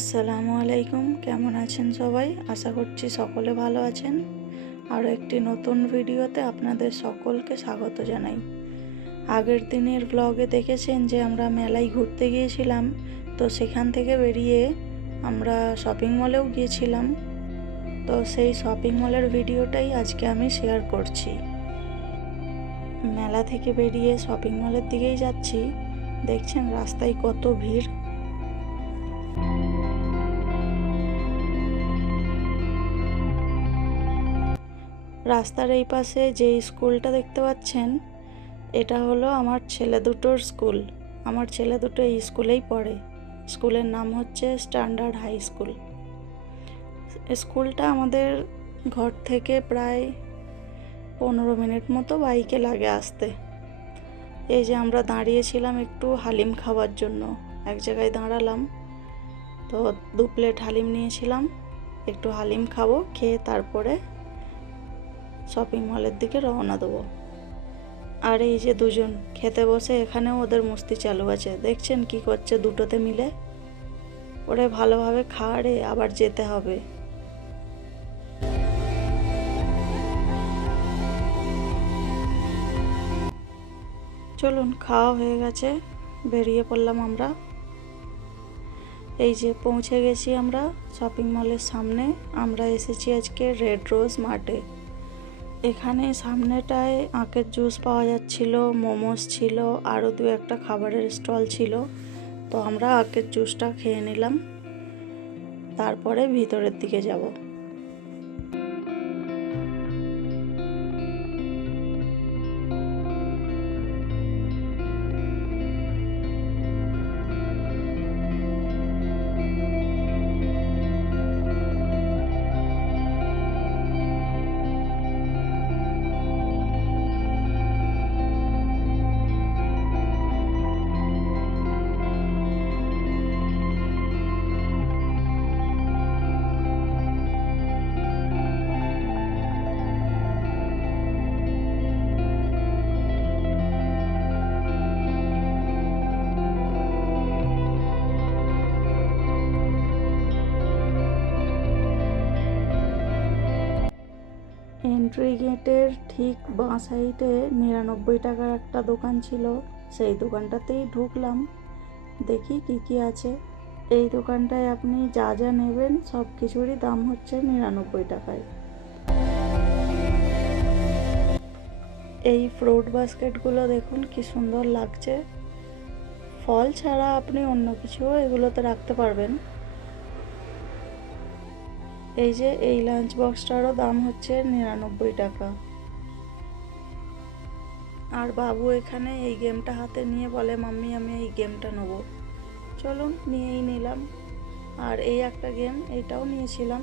আসসালামু আলাইকুম। কেমন আছেন সবাই? আশা করছি সকলে ভালো আছেন। আরও একটি নতুন ভিডিওতে আপনাদের সকলকে স্বাগত জানাই। আগের দিনের ব্লগে দেখেছেন যে আমরা মেলায় ঘুরতে গিয়েছিলাম। তো সেখান থেকে বেরিয়ে আমরা শপিং মলেও গিয়েছিলাম। তো সেই শপিং মলের ভিডিওটাই আজকে আমি শেয়ার করছি। মেলা থেকে বেরিয়ে শপিং মলের দিকেই যাচ্ছি। দেখছেন রাস্তায় কত ভিড়। রাস্তার এই পাশে যে স্কুলটা দেখতে পাচ্ছেন, এটা হলো আমার ছেলে দুটোর স্কুল। আমার ছেলে দুটো এই স্কুলেই পড়ে। স্কুলের নাম হচ্ছে স্ট্যান্ডার্ড হাই স্কুল। স্কুলটা আমাদের ঘর থেকে প্রায় পনেরো মিনিট মতো বাইকে লাগে আসতে। এই যে আমরা দাঁড়িয়েছিলাম একটু হালিম খাওয়ার জন্য। এক জায়গায় দাঁড়ালাম। তো দু প্লেট হালিম নিয়েছিলাম। একটু হালিম খাব, খেয়ে তারপরে শপিং মলের দিকে রওনা দেবো। আর এই যে দুজন, খেতে বসে এখানেও ওদের মস্তি চালু আছে। দেখছেন কি করছে দুটোতে মিলে? ওরে ভালোভাবে খাওয়ারে আবার যেতে হবে। চলুন, খাওয়া হয়ে গেছে। বেরিয়ে পড়লাম আমরা। এই যে পৌঁছে গেছি আমরা শপিং মলের সামনে। আমরা এসেছি আজকে রেড রোজ মার্টে এখানে সামনেটায় আখের জুস পাওয়া যাচ্ছিল, মোমোস ছিল, আরও দু একটা খাবারের স্টল ছিল। তো আমরা আখের জুসটা খেয়ে নিলাম। তারপরে ভিতরের দিকে যাব। এন্ট্রি গেটের ঠিক বাঁ সাইডে নিরানব্বই টাকার একটা দোকান ছিল। সেই দোকানটাতেই ঢুকলাম। দেখি কি কি আছে। এই দোকানটায় আপনি যা যা নেবেন, সব কিছুরই দাম হচ্ছে নিরানব্বই টাকায়। এই ফ্রুট বাস্কেটগুলো দেখুন কি সুন্দর লাগছে। ফল ছাড়া আপনি অন্য কিছুও এগুলোতে রাখতে পারবেন। এই যে এই লাঞ্চ বক্সটারও দাম হচ্ছে নিরানব্বই টাকা। আর বাবু এখানে এই গেমটা হাতে নিয়ে বলে, মাম্মি, আমি এই গেমটা নেব। চলুন নিয়েই নিলাম। আর এই একটা গেম এটাও নিয়েছিলাম।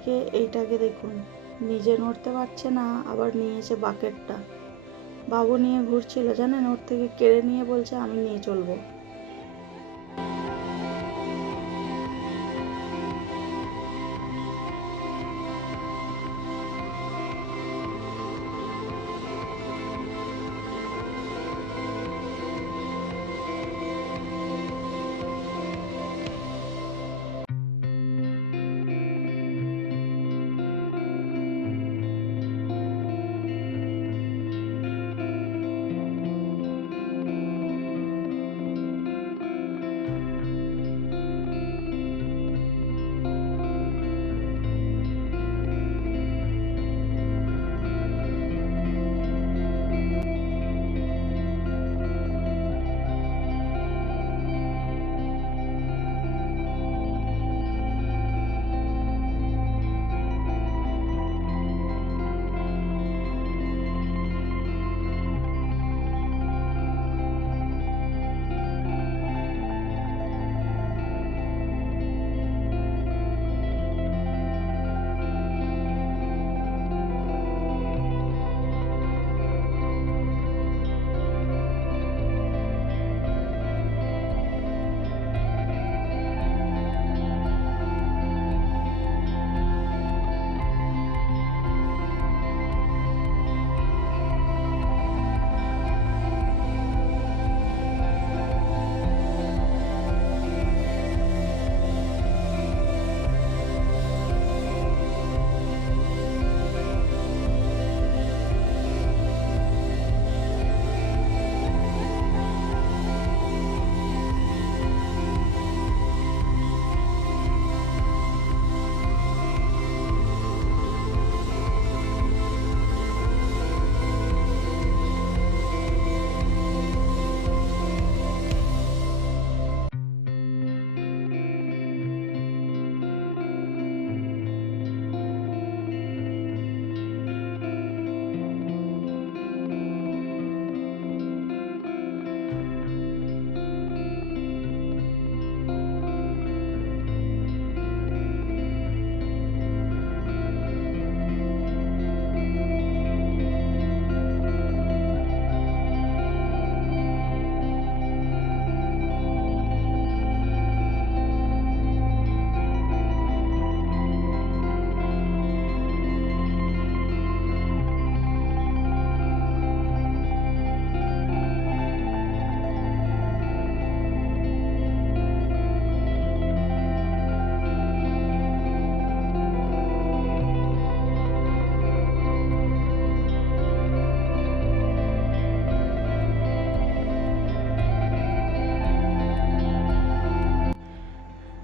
এইদিকে এইটাকে দেখুন। নিজে নড়তে পারছে না, আবার নিয়েছে বাকেটটা বাবু নিয়ে ঘুরছিল, জানেন? ওর থেকে কেড়ে নিয়ে বলছে, আমি নিয়ে চলবো।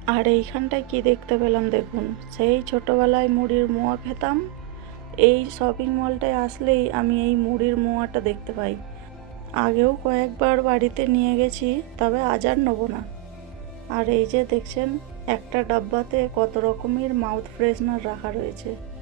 আর এইখানটায় কি দেখতে পেলাম দেখুন? সেই ছোটোবেলায় মুড়ির মোয়া খেতাম। এই শপিং মলটায় আসলেই আমি এই মুড়ির মোয়াটা দেখতে পাই। আগেও কয়েকবার বাড়িতে নিয়ে গেছি, তবে আজ আর নেব না। আর এই যে দেখছেন, একটা ডাব্বাতে কত রকমের মাউথ ফ্রেশনার রাখা রয়েছে।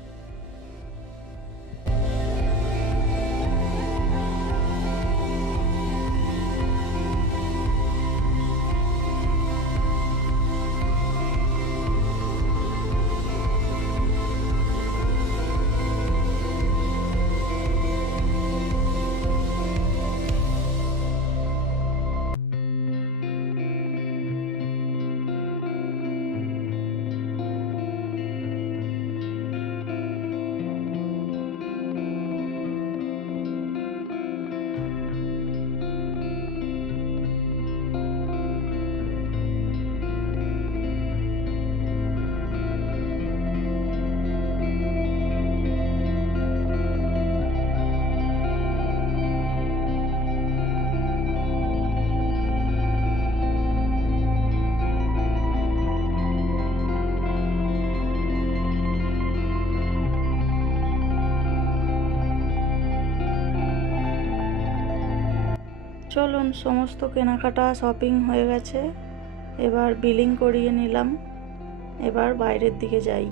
চলুন, সমস্ত কেনাকাটা শপিং হয়ে গেছে। এবার বিলিং করিয়ে নিলাম। এবার বাইরের দিকে যাই।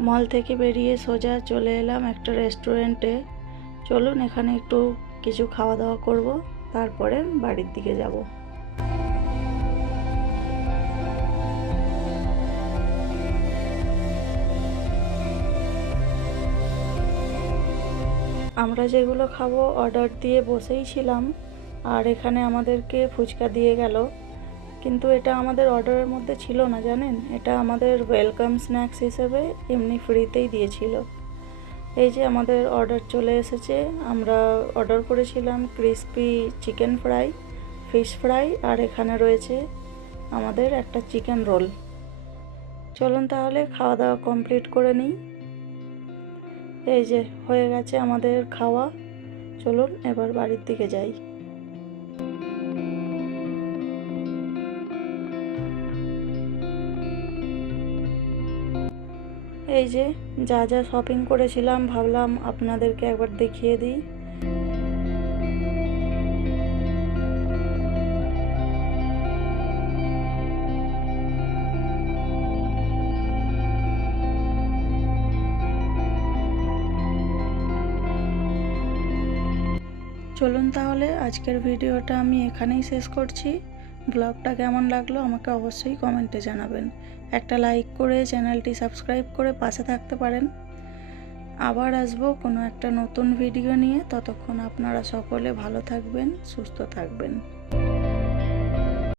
মল থেকে বেরিয়ে সোজা চলে এলাম একটা রেস্টুরেন্টে। চলুন, এখানে একটু কিছু খাওয়া দাওয়া করব, তারপরে বাড়ির দিকে যাব। আমরা যেগুলো খাব অর্ডার দিয়ে বসেই ছিলাম, আর এখানে আমাদেরকে ফুচকা দিয়ে গেল। কিন্তু এটা আমাদের অর্ডারের মধ্যে ছিল না, জানেন? এটা আমাদের ওয়েলকাম স্ন্যাক্স হিসেবে এমনি ফ্রিতেই দিয়েছিল। এই যে আমাদের অর্ডার চলে এসেছে, আমরা অর্ডার করেছিলাম crispy chicken fry fish fry আর এখানে রয়েছে আমাদের একটা চিকেন রোল চলুন তাহলে খাওয়া দাওয়া কমপ্লিট করে নিই। এই যে, হয়ে গেছে আমাদের খাওয়া। চলুন এবার বাড়ির দিকে যাই। এই যে, যা যা শপিং করেছিলাম, ভাবলাম আপনাদেরকে একবার দেখিয়ে দিই। চলুন তাহলে, আজকের ভিডিওটা আমি এখানেই শেষ করছি। ব্লগটা কেমন লাগল আমাকে অবশ্যই কমেন্টে জানাবেন। একটা লাইক করে চ্যানেলটি সাবস্ক্রাইব করে পাশে থাকতে পারেন। আবার আসব কোনো একটা নতুন ভিডিও নিয়ে। ততক্ষণ আপনারা সকলে ভালো থাকবেন, সুস্থ থাকবেন।